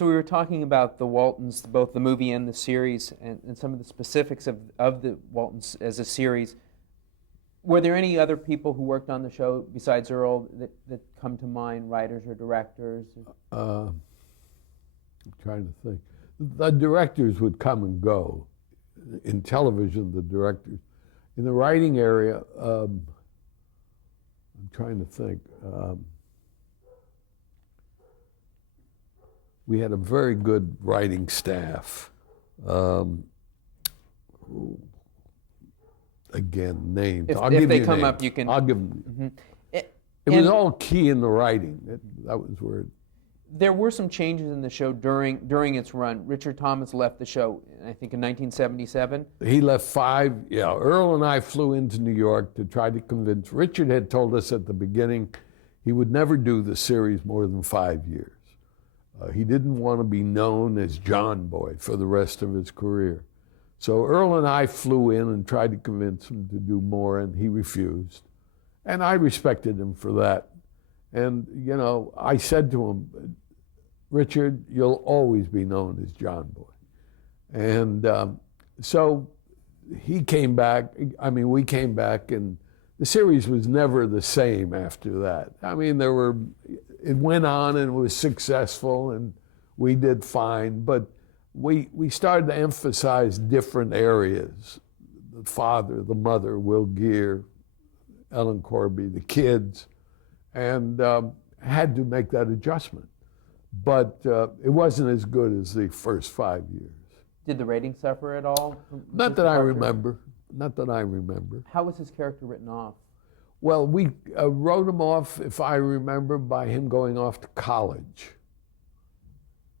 So we were talking about the Waltons, both the movie and the series, and some of the specifics of the Waltons as a series. Were there any other people who worked on the show besides Earl that come to mind, writers or directors? I'm trying to think. The directors would come and go. In television, the directors. In the writing area, I'm trying to think. We had a very good writing staff. Again, names. If they come up, you can. I'll give them. Mm-hmm. It was all key in the writing. That was where. There were some changes in the show during its run. Richard Thomas left the show, I think, in 1977. He left 5. Yeah, Earl and I flew into New York to try to convince. Richard had told us at the beginning he would never do the series more than 5 years. He didn't want to be known as John Boy for the rest of his career. So Earl and I flew in and tried to convince him to do more, and he refused. And I respected him for that. And, you know, I said to him, Richard, you'll always be known as John Boy. And so he came back. I mean, we came back, and the series was never the same after that. I mean, it went on and was successful, and we did fine, but we started to emphasize different areas. The father, the mother, Will Geer, Ellen Corby, the kids, and had to make that adjustment. But it wasn't as good as the first 5 years. Did the ratings suffer at all? Not that I remember. Not that I remember. How was his character written off? Well, we wrote him off, if I remember, by him going off to college.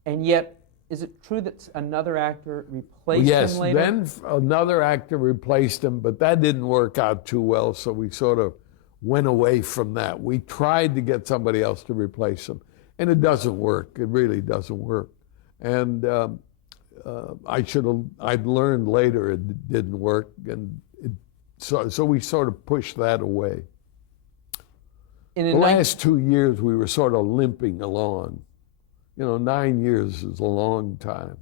And yet, is it true that another actor replaced him later? Yes, then another actor replaced him, but that didn't work out too well, so we sort of went away from that. We tried to get somebody else to replace him, and it doesn't work. It really doesn't work. And I'd learned later it didn't work, and so we sort of pushed that away. The last 2 years, we were sort of limping along. You know, 9 years is a long time.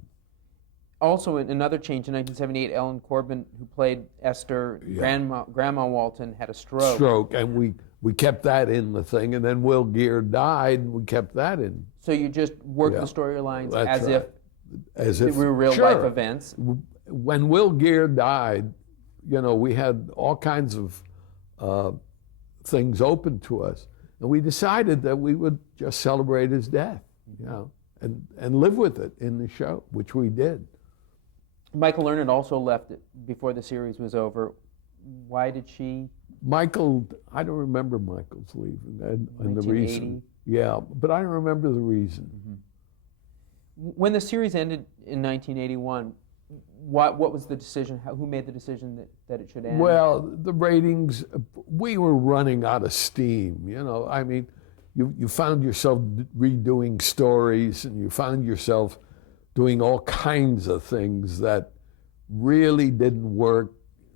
Also, another change in 1978, Ellen Corbin, who played Esther, Grandma Walton, had a stroke. And we kept that in the thing, and then Will Geer died, and we kept that in. So you just worked the storylines as if they were real life events. When Will Geer died, you know, we had all kinds of things open to us, and we decided that we would just celebrate his death, you know, and live with it in the show, which we did. Michael Lerner also left it before the series was over. Why did she? Michael, I don't remember Michael's leaving and the reason. Yeah, but I don't remember the reason. Mm-hmm. When the series ended in 1981, what was the decision? Who made the decision that it should end? Well, the ratings, we were running out of steam, you know. I mean, you found yourself redoing stories, and you found yourself doing all kinds of things that really didn't work.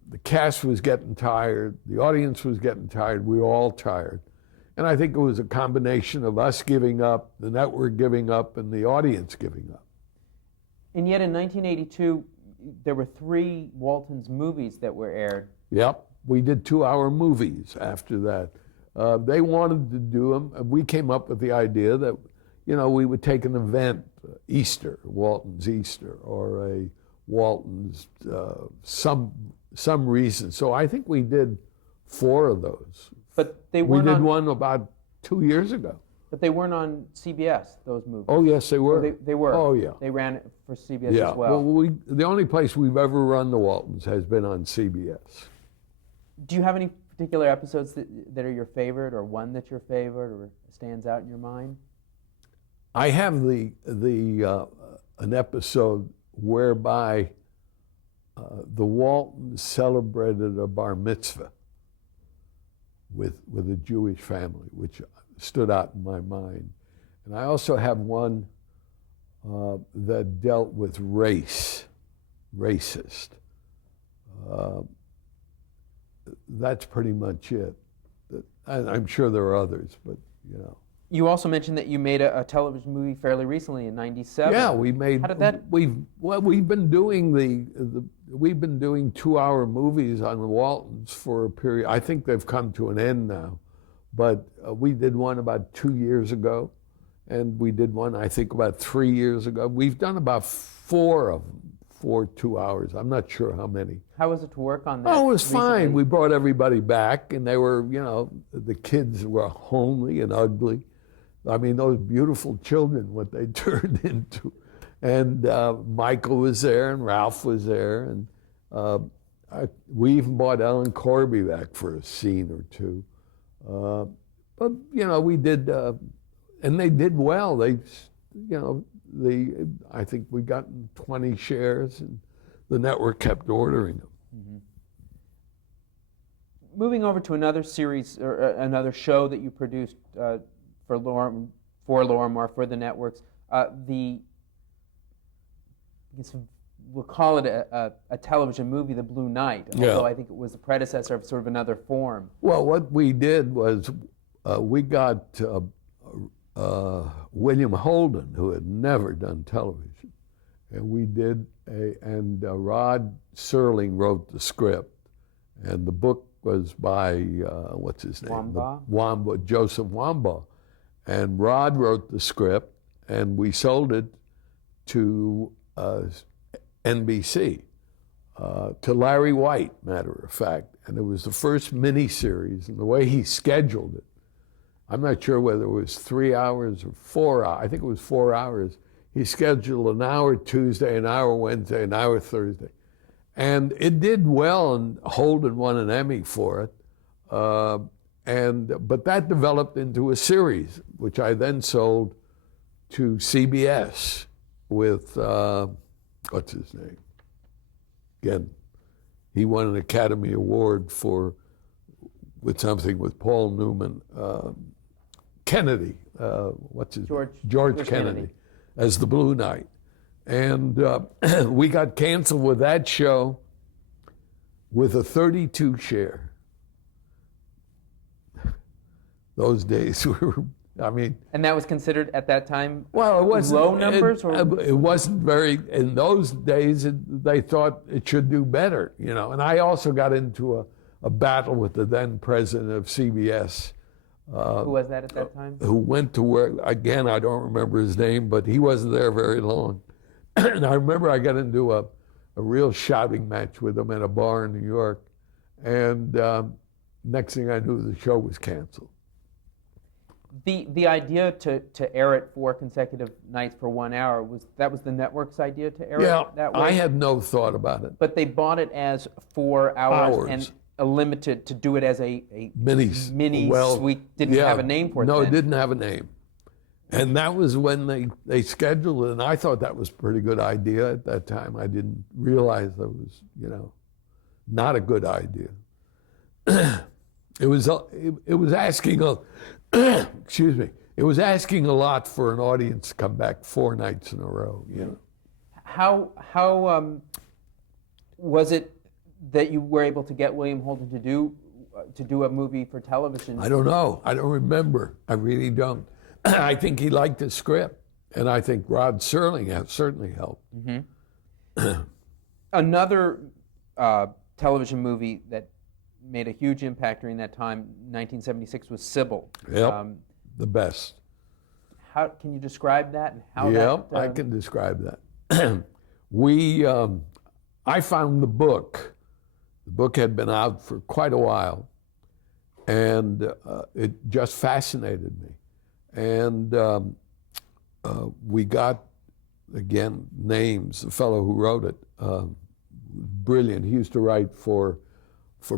The cast was getting tired. The audience was getting tired. We were all tired. And I think it was a combination of us giving up, the network giving up, and the audience giving up. And yet in 1982, there were 3 Waltons movies that were aired. Yep, we did 2-hour movies after that. They wanted to do them, and we came up with the idea that, you know, we would take an event, Easter, Walton's Easter, or a Walton's some reason. So I think we did 4 of those. But they weren't. We did one about 2 years ago. But they weren't on CBS, those movies. Oh, yes, they were. They were. Oh, yeah. They ran it for CBS as well. Well, the only place we've ever run the Waltons has been on CBS. Do you have any particular episodes that are your favorite, or one that's your favorite, or stands out in your mind? I have an episode whereby the Waltons celebrated a bar mitzvah with a Jewish family, which stood out in my mind. And I also have one that dealt with racist. That's pretty much it. I'm sure there are others, but you know. You also mentioned that you made a television movie fairly recently in '97. Yeah, we made. How did that? We've been doing we've been doing 2-hour movies on the Waltons for a period. I think they've come to an end now, but we did one about 2 years ago, and we did one I think about 3 years ago. We've done about 4 of them for 2 hours. I'm not sure how many. How was it to work on that? Oh, it was recently? fine. We brought everybody back, and they were, the kids were homely and ugly. I mean, those beautiful children, what they turned into. And Michael was there, and Ralph was there, and we even brought Ellen Corby back for a scene or two. But we did, and they did well. They, I think we got 20 shares, and the network kept ordering them. Mm-hmm. Moving over to another series or another show that you produced for Lorimar for the networks, I guess we'll call it a television movie, The Blue Knight, although I think it was a predecessor of sort of another form. Well, what we did was we got William Holden, who had never done television, and we did Rod Serling wrote the script, and the book was by what's his name? Wambaugh? Joseph Wambaugh. And Rod wrote the script, and we sold it to NBC, to Larry White, matter of fact. And it was the first miniseries, and the way he scheduled it, I'm not sure whether it was 3 hours or 4 hours. I think it was 4 hours. He scheduled an hour Tuesday, an hour Wednesday, an hour Thursday. And it did well, and Holden won an Emmy for it. But that developed into a series, which I then sold to CBS with, what's his name? Again, he won an Academy Award with something with Paul Newman. Kennedy, what's his name? George Kennedy, as the Blue Knight. And we got canceled with that show with a 32 share. Those days were, I mean. And that was considered at that time well, it wasn't, low numbers? It wasn't very, in those days, they thought it should do better, And I also got into a battle with the then president of CBS. Who was that at that time? Who went to work, again, I don't remember his name, but he wasn't there very long. And I remember I got into a real shouting match with him at a bar in New York. And next thing I knew, the show was canceled. The idea to air it 4 consecutive nights for 1 hour, was the network's idea to air it that way? I had no thought about it. But they bought it as 4 hours. And a limited to do it as a mini suite. Didn't have a name for it. No, then. It didn't have a name. And that was when they scheduled it, and I thought that was a pretty good idea at that time. I didn't realize that was, not a good idea. It was asking excuse me. It was asking a lot for an audience to come back 4 nights in a row. How was it that you were able to get William Holden to do a movie for television? I don't know. I don't remember. I really don't. I think he liked the script, and I think Rod Serling certainly helped. Mm-hmm. Another television movie that made a huge impact during that time, 1976, was Sybil. Yep, the best. How can you describe that? And how? Yep, I can describe that. I found the book. The book had been out for quite a while, and it just fascinated me. And we got, again, names. The fellow who wrote it, brilliant. He used to write for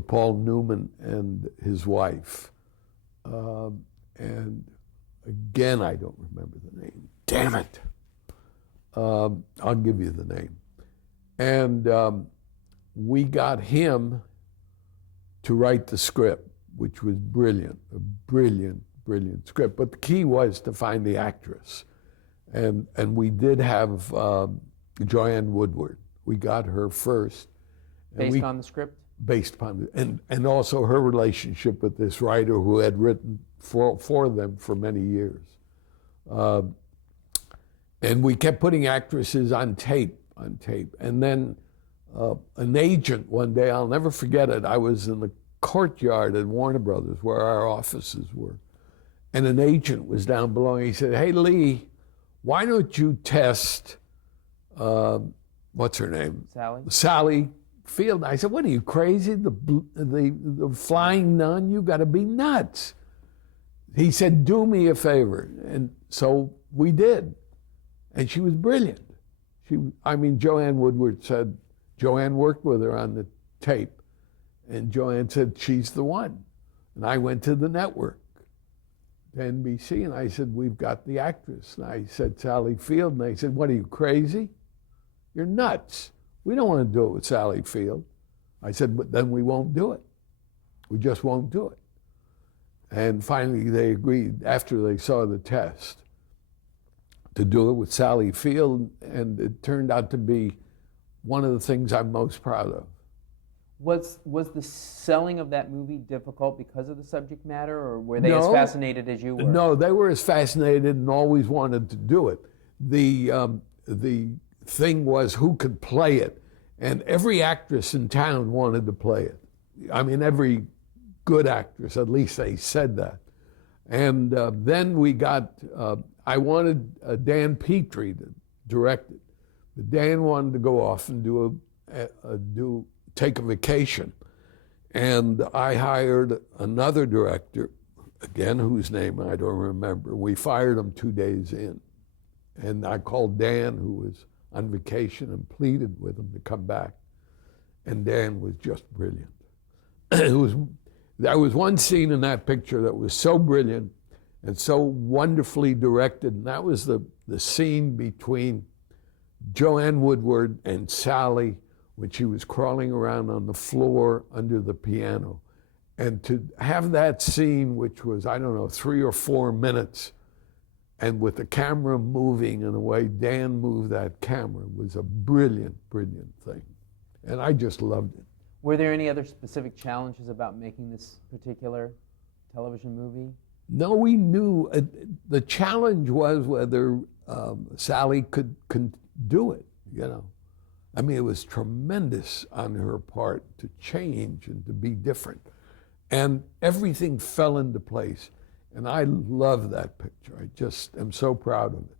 Paul Newman and his wife. And again, I don't remember the name. Damn it. I'll give you the name. And we got him to write the script, which was brilliant, a brilliant script. But the key was to find the actress. And we did have Joanne Woodward. We got her first. Based on the script? Based upon it. And also her relationship with this writer who had written for them for many years. And we kept putting actresses on tape. And then an agent one day, I'll never forget it, I was in the courtyard at Warner Brothers where our offices were. And an agent was down below and he said, "Hey, Lee, why don't you test, what's her name? Sally Field." I said, "What are you, crazy? The flying nun? You got to be nuts." He said, "Do me a favor." And so we did. And she was brilliant. Joanne Woodward said, Joanne worked with her on the tape. And Joanne said, "She's the one." And I went to the network, to NBC, and I said, "We've got the actress." And I said, "Sally Field." And they said, "What, are you crazy? You're nuts. We don't want to do it with Sally Field." I said, "But then we won't do it. We just won't do it." And finally they agreed, after they saw the test, to do it with Sally Field, and it turned out to be one of the things I'm most proud of. Was the selling of that movie difficult because of the subject matter, or were they as fascinated as you were? No, they were as fascinated and always wanted to do it. The thing was who could play it, and every actress in town wanted to play it. Every good actress, at least they said that. And then we got, I wanted Dan Petrie to direct it, but Dan wanted to go off and take a vacation. And I hired another director, again, whose name I don't remember. We fired him 2 days in. And I called Dan, who was on vacation, and pleaded with him to come back. And Dan was just brilliant. There was one scene in that picture that was so brilliant and so wonderfully directed, and that was the scene between Joanne Woodward and Sally when she was crawling around on the floor under the piano. And to have that scene, which was, 3 or 4 minutes, and with the camera moving in the way Dan moved that camera, was a brilliant, brilliant thing. And I just loved it. Were there any other specific challenges about making this particular television movie? No, we knew. The challenge was whether Sally could do it, It was tremendous on her part to change and to be different. And everything fell into place. And I love that picture. I just am so proud of it.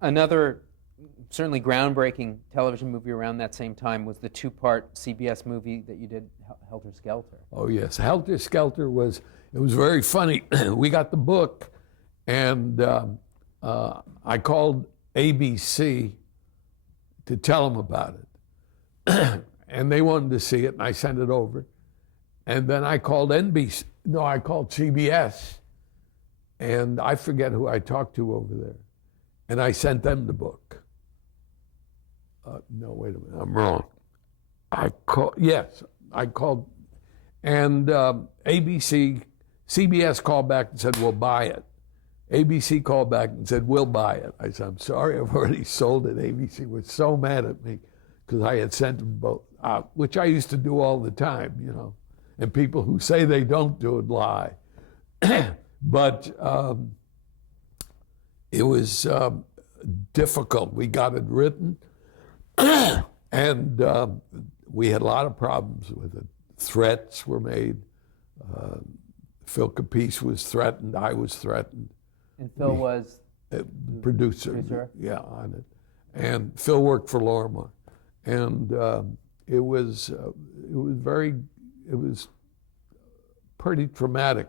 Another certainly groundbreaking television movie around that same time was the 2-part CBS movie that you did, Helter Skelter. Oh, yes. Helter Skelter was very funny. We got the book, and I called ABC to tell them about it. And they wanted to see it, and I sent it over. And then I called I called CBS, and I forget who I talked to over there. And I sent them the book. No, wait a minute, I'm wrong. I called, and CBS called back and said, "We'll buy it." ABC called back and said, "We'll buy it." I said, "I'm sorry, I've already sold it." ABC was so mad at me because I had sent them both out, which I used to do all the time, And people who say they don't do it lie. But it was difficult. We got it written, and we had a lot of problems with it. Threats were made. Phil Capice was threatened. I was threatened. And Phil was the producer? Yeah, on it. And Phil worked for Lorimar. And it was pretty traumatic,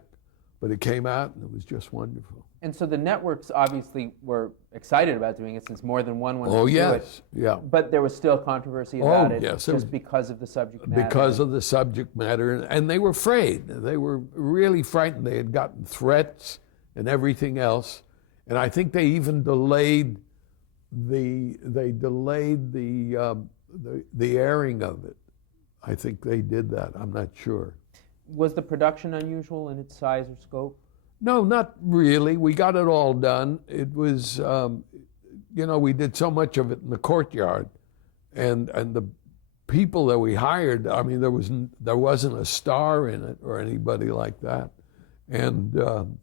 but it came out and it was just wonderful. And so the networks obviously were excited about doing it since more than one wanted to do it. Oh, yes, yeah. But there was still controversy about it, just because of the subject matter. Because of the subject matter, and they were afraid. They were really frightened. They had gotten threats and everything else, and I think they even delayed the airing of it. I think they did that. I'm not sure. Was the production unusual in its size or scope? No, not really. We got it all done. It was, we did so much of it in the courtyard, and the people that we hired. There wasn't a star in it or anybody like that. And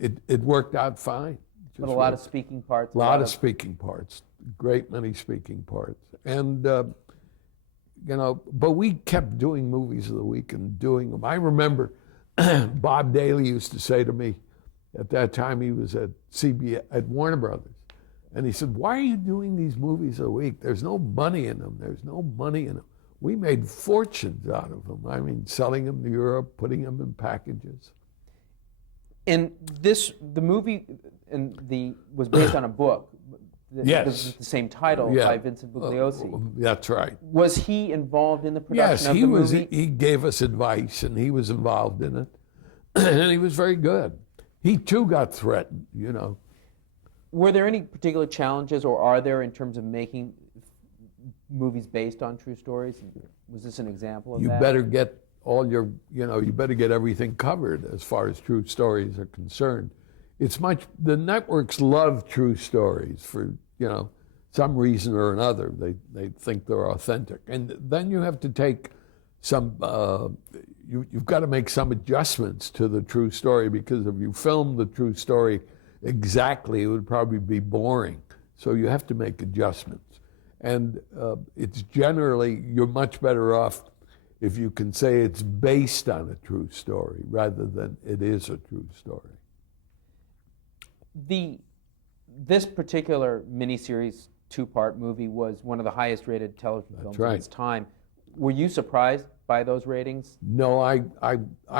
it worked out fine. But a lot of speaking parts. A lot of speaking parts, great many speaking parts. And, but we kept doing movies of the week and doing them. I remember Bob Daly used to say to me, at that time he was at at Warner Brothers, and he said, "Why are you doing these movies a week? There's no money in them. There's no money in them." We made fortunes out of them. I mean, selling them to Europe, putting them in packages. And the movie was based on a book. Yes. The same title by Vincent Bugliosi. That's right. Was he involved in the production of the movie? Yes, he gave us advice, and he was involved in it, and he was very good. He too got threatened, Were there any particular challenges, or are there, in terms of making movies based on true stories? Was this an example of that? You better get you better get everything covered as far as true stories are concerned. The networks love true stories for, some reason or another. They think they're authentic. And then you have to take you've got to make some adjustments to the true story, because if you film the true story exactly, it would probably be boring. So you have to make adjustments. And it's generally, you're much better off if you can say it's based on a true story rather than it is a true story. This particular miniseries, two-part movie, was one of the highest-rated television films of its time. Were you surprised by those ratings? No, I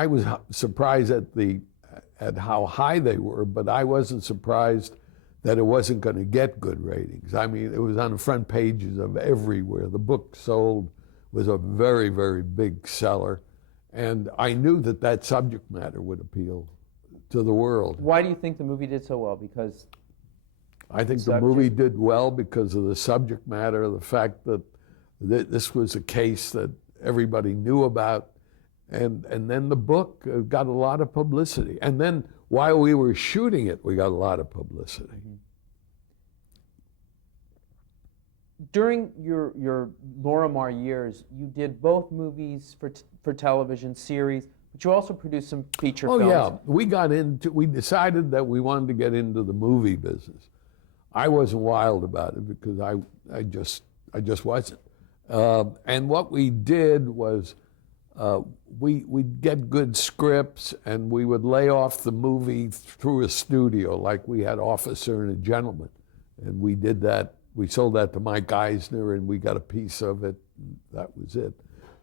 was surprised at how high they were, but I wasn't surprised that it wasn't going to get good ratings. I mean, it was on the front pages of everywhere. The book sold, was a very, very big seller, and I knew that subject matter would appeal to the world. Why do you think the movie did so well? Because I think the movie did well because of the subject matter, the fact that this was a case that everybody knew about, and then the book got a lot of publicity. And then while we were shooting it, we got a lot of publicity. Mm-hmm. During your Lorimar years, you did both movies for television, series, but you also produced some feature films. Oh yeah, we decided that we wanted to get into the movie business. I wasn't wild about it because I just wasn't. And what we did was we'd get good scripts, and we would lay off the movie through a studio, like we had Officer and a Gentleman, and we did that. We sold that to Mike Eisner, and we got a piece of it. And that was it.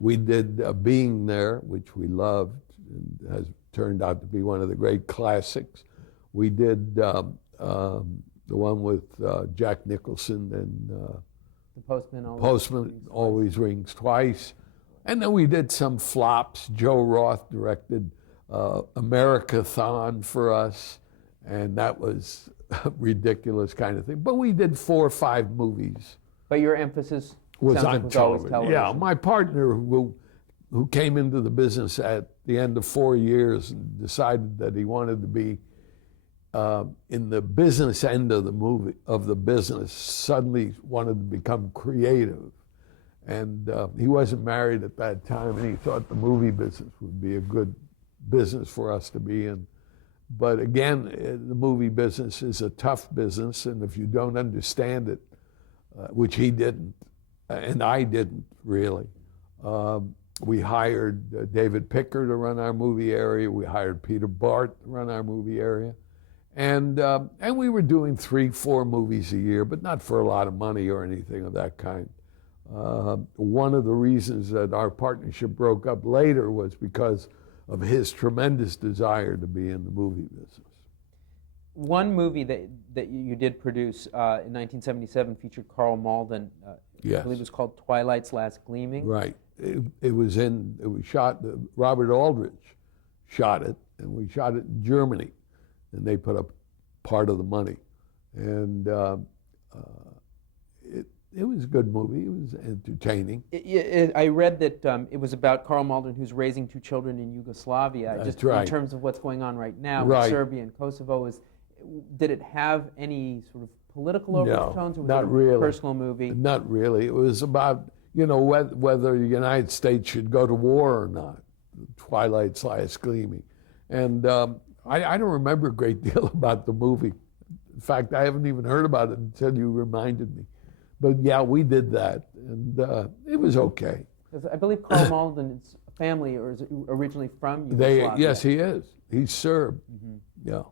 We did Being There, which we loved, and has turned out to be one of the great classics. We did the one with Jack Nicholson and The Postman Always Rings Twice. And then we did some flops. Joe Roth directed Americathon for us, and that was a ridiculous kind of thing. But we did 4 or 5 movies. But your emphasis was on always television. Yeah, my partner who came into the business at the end of 4 years and decided that he wanted to be in the business end of the business, suddenly wanted to become creative. And he wasn't married at that time, and he thought the movie business would be a good business for us to be in. But again, the movie business is a tough business, and if you don't understand it, which he didn't, and I didn't really, we hired David Picker to run our movie area. We hired Peter Bart to run our movie area. And we were doing 3, 4 movies a year, but not for a lot of money or anything of that kind. One of the reasons that our partnership broke up later was because of his tremendous desire to be in the movie business. One movie that you did produce in 1977 featured Carl Malden. Yes. I believe it was called Twilight's Last Gleaming. Right. It was shot, Robert Aldrich shot it, and we shot it in Germany, and they put up part of the money. And it was a good movie. It was entertaining. I read that it was about Carl Malden, who's raising 2 children in Yugoslavia. That's right. In terms of what's going on right now with Serbia and Kosovo, did it have any sort of political overtones? No, or was not it a really. Personal movie? Not really. It was about whether the United States should go to war or not. Twilight's last gleaming. And I don't remember a great deal about the movie. In fact, I haven't even heard about it until you reminded me. But yeah, we did that, and it was okay. 'Cause I believe Carl Malden's family is originally from Yugoslavia. Yes, he is. He's Serb. Yeah.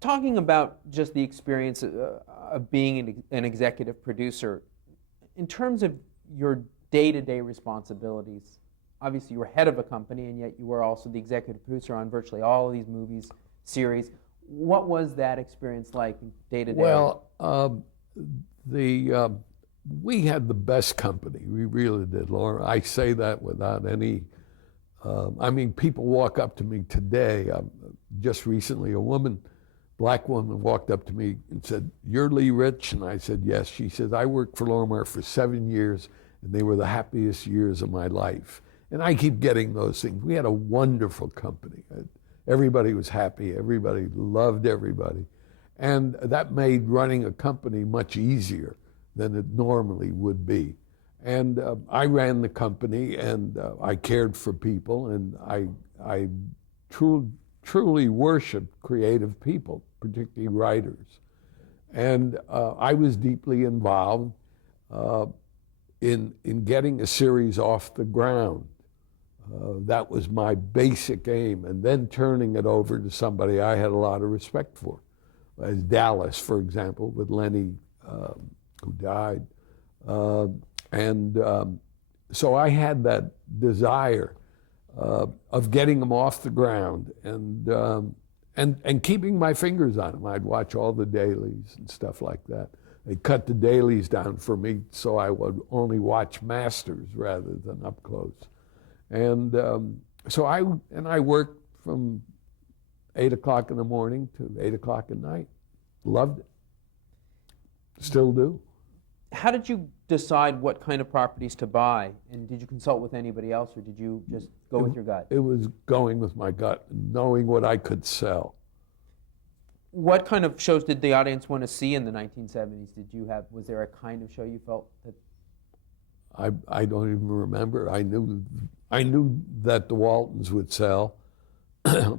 Talking about just the experience of being an executive producer, in terms of your day-to-day responsibilities, obviously you were head of a company, and yet you were also the executive producer on virtually all of these movies, series. What was that experience like day-to-day? Well, we had the best company. We really did, Laura. I say that without any. I mean, people walk up to me today. Just recently, black woman, walked up to me and said, "You're Lee Rich?" And I said, "Yes." She said, "I worked for Lorimar for 7 years, and they were the happiest years of my life." And I keep getting those things. We had a wonderful company. Everybody was happy. Everybody loved everybody. And that made running a company much easier than it normally would be. And I ran the company, and I cared for people, and I truly worshiped creative people, particularly writers. And I was deeply involved in getting a series off the ground. That was my basic aim, and then turning it over to somebody I had a lot of respect for, as Dallas, for example, with Lenny, who died. So I had that desire of getting them off the ground and keeping my fingers on them. I'd watch all the dailies and stuff like that. They cut the dailies down for me, so I would only watch masters rather than up close. And so I worked from 8 o'clock in the morning to 8 o'clock at night. Loved it. Still do. How did you decide what kind of properties to buy? And did you consult with anybody else, or did you just go with your gut? It was going with my gut, knowing what I could sell. What kind of shows did the audience want to see in the 1970s? Was there a kind of show you felt that? I don't even remember. I knew that the Waltons would sell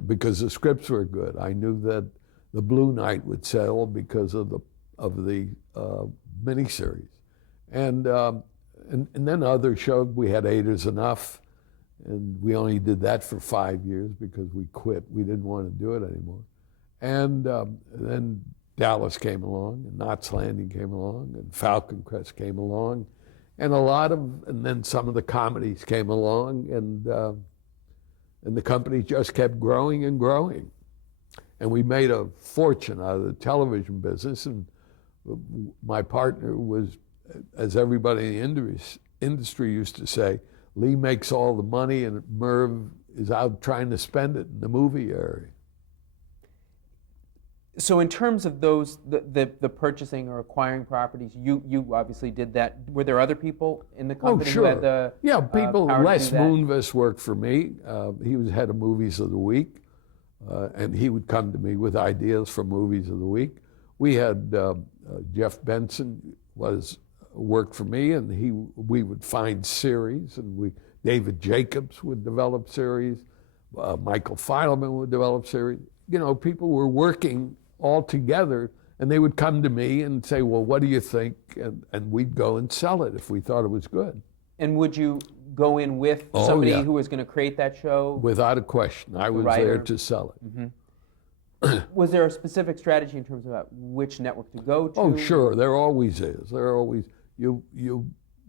because the scripts were good. I knew that the Blue Knight would sell because of the miniseries, and then others showed. We had 8 is Enough, and we only did that for 5 years because we quit. We didn't want to do it anymore. And then Dallas came along, and Knots Landing came along, and Falcon Crest came along, and and then some of the comedies came along, and the company just kept growing and growing. And we made a fortune out of the television business, and my partner was, as everybody in the industry used to say, Lee makes all the money and Merv is out trying to spend it in the movie area. So in terms of those, the purchasing or acquiring properties, you obviously did that. Were there other people in the company sure. who had the people. power Les to do that? Moonves worked for me. He was head of Movies of the Week, and he would come to me with ideas for Movies of the Week. We had Jeff Benson worked for me, and we would find series, and David Jacobs would develop series, Michael Fileman would develop series. You know, people were working all together, and they would come to me and say, "Well, what do you think?" And we'd go and sell it if we thought it was good. And would you go in with somebody who was going to create that show? Without a question, I was there to sell it. Mm-hmm. Was there a specific strategy in terms of which network to go to? Oh, sure. There always is. There always you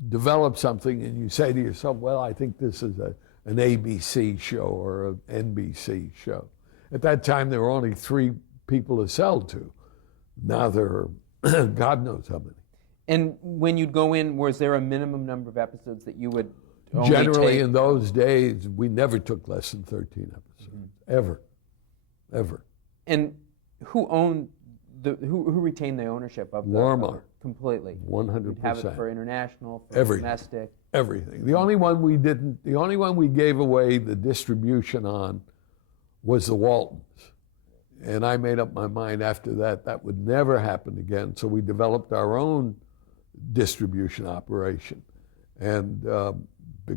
develop something and you say to yourself, "Well, I think this is an ABC show or an NBC show." At that time, there were only 3 people to sell to. Now there are God knows how many. And when you'd go in, was there a minimum number of episodes that you would only Generally, take? in those days, we never took less than 13 episodes, ever. And who owned who retained the ownership of Lorimar. Completely? 100%. You'd have it for international, for Everything. domestic. Everything. The only one we gave away the distribution on was the Waltons. And I made up my mind after that would never happen again. So we developed our own distribution operation. And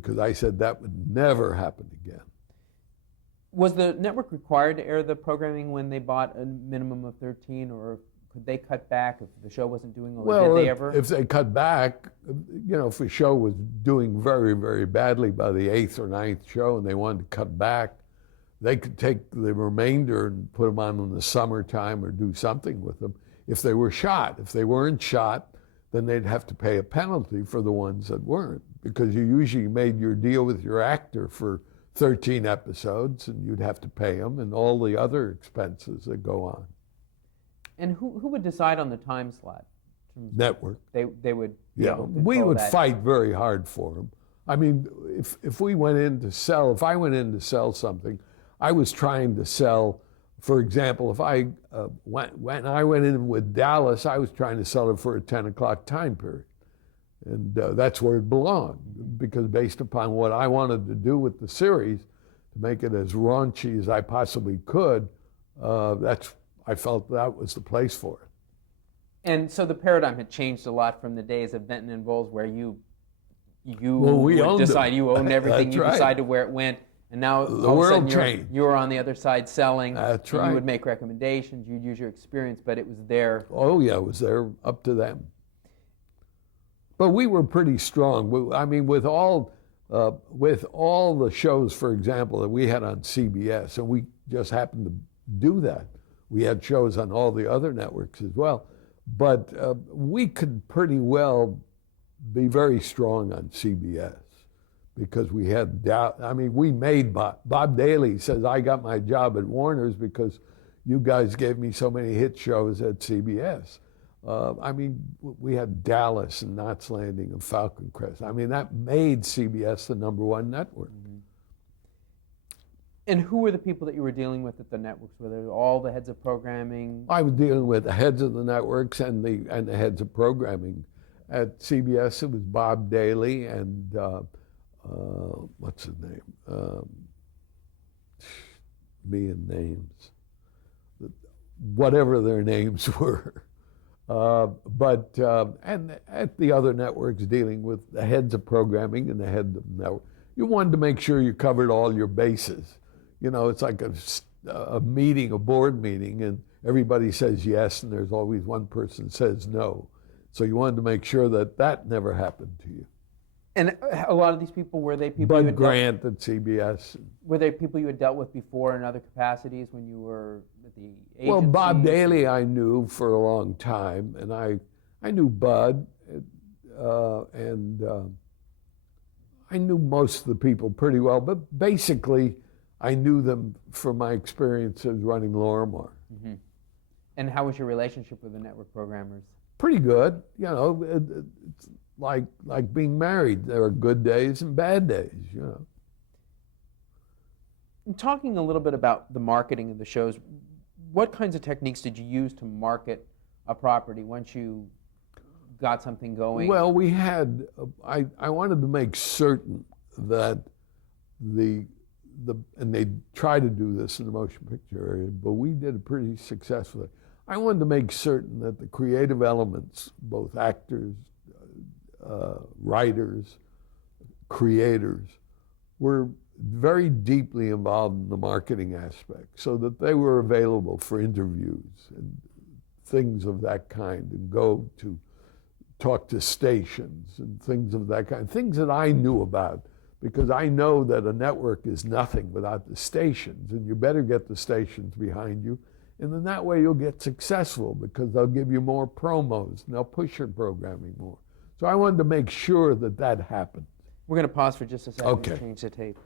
because I said that would never happen again. Was the network required to air the programming when they bought a minimum of 13, or could they cut back if the show wasn't doing well? Well, Did they ever? if they cut back, if a show was doing very, very badly by the 8th or 9th show and they wanted to cut back, they could take the remainder and put them on in the summertime or do something with them if they were shot. If they weren't shot, then they'd have to pay a penalty for the ones that weren't, because you usually made your deal with your actor for 13 episodes and you'd have to pay them and all the other expenses that go on. And who would decide on the time slot? Network. They would. Yeah, we would fight very hard for them. I mean, if we went in to sell, if I went in to sell something, I was trying to sell, for example, if I when I went in with Dallas, I was trying to sell it for a 10 o'clock time period. And that's where it belonged, because based upon what I wanted to do with the series, to make it as raunchy as I possibly could, I felt that was the place for it. And so the paradigm had changed a lot from the days of Benton and Bowles, where you we would decide you owned everything, That's you right. decided where it went, and now The all of a world sudden changed. you were on the other side selling. That's and right. You would make recommendations, you'd use your experience, but it was there. Oh yeah, it was there, up to them. But we were pretty strong. I mean, with all the shows, for example, that we had on CBS, and we just happened to do that. We had shows on all the other networks as well. But we could pretty well be very strong on CBS because we had, we made Bob Daly says, I got my job at Warner's because you guys gave me so many hit shows at CBS. We had Dallas and Knots Landing and Falcon Crest. That made CBS the #1 network. Mm-hmm. And who were the people that you were dealing with at the networks? Were they all the heads of programming? I was dealing with the heads of the networks and the heads of programming. At CBS, it was Bob Daly and what's his name? Me and names. Whatever their names were. And at the other networks, dealing with the heads of programming and the head of the network, you wanted to make sure you covered all your bases. It's like a meeting, a board meeting, and everybody says yes, and there's always one person says no. So you wanted to make sure that never happened to you. And a lot of these people, were they people you Bud had Grant at CBS. were they people you had dealt with before in other capacities when you were at the agency? Well, Bob Daly I knew for a long time, and I knew Bud, and I knew most of the people pretty well, but basically I knew them from my experiences running Lorimar. Mm-hmm. And how was your relationship with the network programmers? Pretty good. It's like being married. There are good days and bad days, And talking a little bit about the marketing of the shows, what kinds of techniques did you use to market a property once you got something going? Well, we had, I wanted to make certain that and they try to do this in the motion picture area, but we did it pretty successfully. I wanted to make certain that the creative elements, both actors, writers, creators, were very deeply involved in the marketing aspect so that they were available for interviews and things of that kind, and go to talk to stations and things of that kind, things that I knew about, because I know that a network is nothing without the stations, and you better get the stations behind you, and then that way you'll get successful because they'll give you more promos and they'll push your programming more. So I wanted to make sure that happened. We're going to pause for just a second Okay. and change the tape.